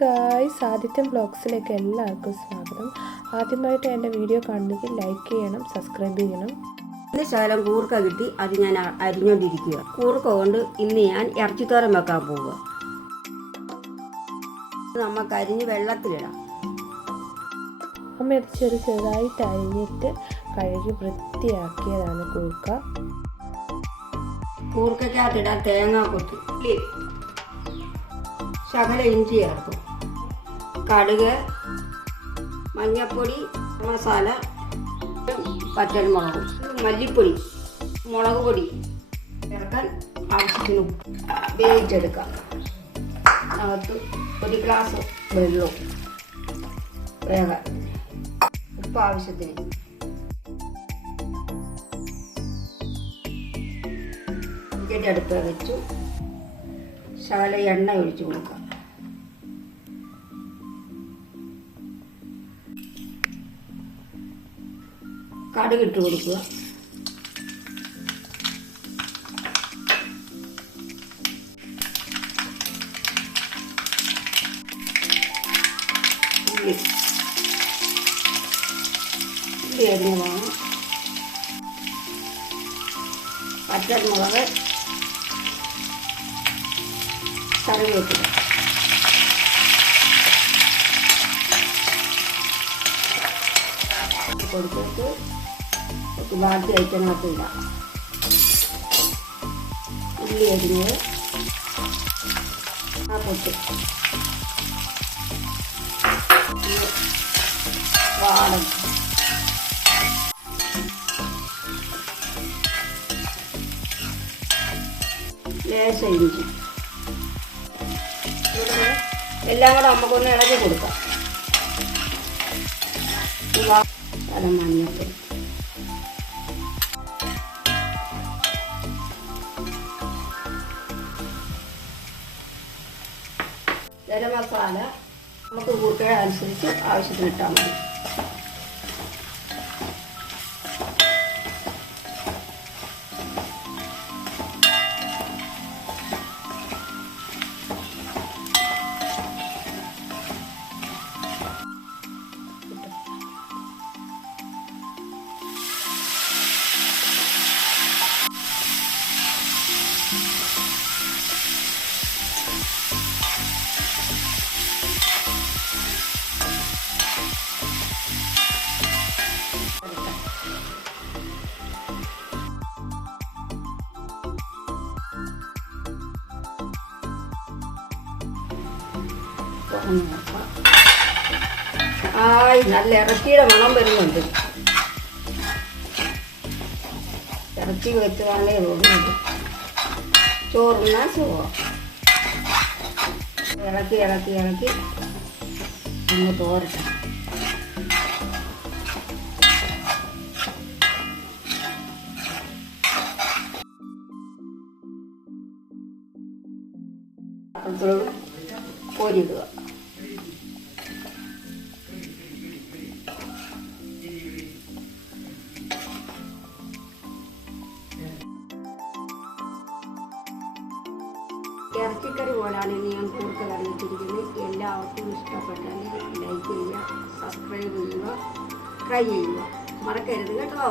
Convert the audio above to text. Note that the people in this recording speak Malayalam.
ഗായ്സ്, ആദിത്യം ബ്ലോഗ്സിലേക്ക് എല്ലാവർക്കും സ്വാഗതം. ആദ്യമായിട്ട് എൻ്റെ വീഡിയോ കാണുന്നെങ്കിൽ ലൈക്ക് ചെയ്യണം, സബ്സ്ക്രൈബ് ചെയ്യണം. ഇന്ന് ശകലം കൂർക്ക കിട്ടി, അത് ഞാൻ അരിഞ്ഞുകൊണ്ടിരിക്കുക. കൂർക്ക കൊണ്ട് ഇന്ന് ഞാൻ ഇറച്ചിത്തോരൻ വെക്കാൻ പോവുക. നമുക്ക് അരിഞ്ഞ് വെള്ളത്തിലിടാം. അമ്മ അത് ചെറുതായിട്ട് അരിഞ്ഞിട്ട് കഴുകി വൃത്തിയാക്കിയതാണ് കൂർക്ക. കൂർക്കകത്തിടാൻ തേങ്ങ കൊത്തി, ശകല ഇഞ്ചി ചേർക്കും, കടുക്, മഞ്ഞൾപ്പൊടി, മസാല, പച്ചമുളകും, മല്ലിപ്പൊടി, മുളക് പൊടി ചേർക്കാൻ ആവശ്യത്തിന് വേവിച്ചെടുക്കാം. അകത്ത് ഒരു ഗ്ലാസ് വെള്ളവും വേഗം ഉപ്പ് ആവശ്യത്തിന്. അടുപ്പ് വെച്ചു ശകല എണ്ണ ഒഴിച്ചു കൊടുക്കാം. കടുകിട്ട് കൊടുക്കുക. ഉള്ളി അരിഞ്ഞതാണ്, പച്ചമുളക്, കറിവേപ്പില, കൊടുത്തിട്ട് ബാക്കി ഐറ്റങ്ങളൊക്കെ ഇടാം. ഉള്ളി അരിഞ്ഞത്, ആ പൊട്ട് വാടം, ലേശ ഇഞ്ചി, എല്ലാം കൂടെ നമുക്കൊന്ന് ഇളക്കി കൊടുക്കാം. മഞ്ഞൾപ്പൊടി, ഗരം മസാല നമുക്ക് കൂട്ടുക അനുസരിച്ച് ആവശ്യത്തിന് ഇട്ടാൽ മതി. നല്ല ഇറച്ചിയുടെ മണം വരുന്നുണ്ട്. ഇറച്ചി വെച്ചാണേ തോന്നുന്നുണ്ട്. ചോറുന്നാ ചോറ് ഇറക്കി ഇറക്കി ഇറക്കി ഒന്ന് തോരട്ടെ. കോരിടുക. ഇറച്ചിക്കറി പോലാണ് ഇനി ഞാൻ കൂർക്ക കറി വെച്ചിരിക്കുന്നത്. എല്ലാവർക്കും ഇഷ്ടപ്പെട്ടാൽ ലൈക്ക് ചെയ്യുക, സബ്സ്ക്രൈബ് ചെയ്യുക, ട്രൈ ചെയ്യുക, മറക്കരുത് കേട്ടോ.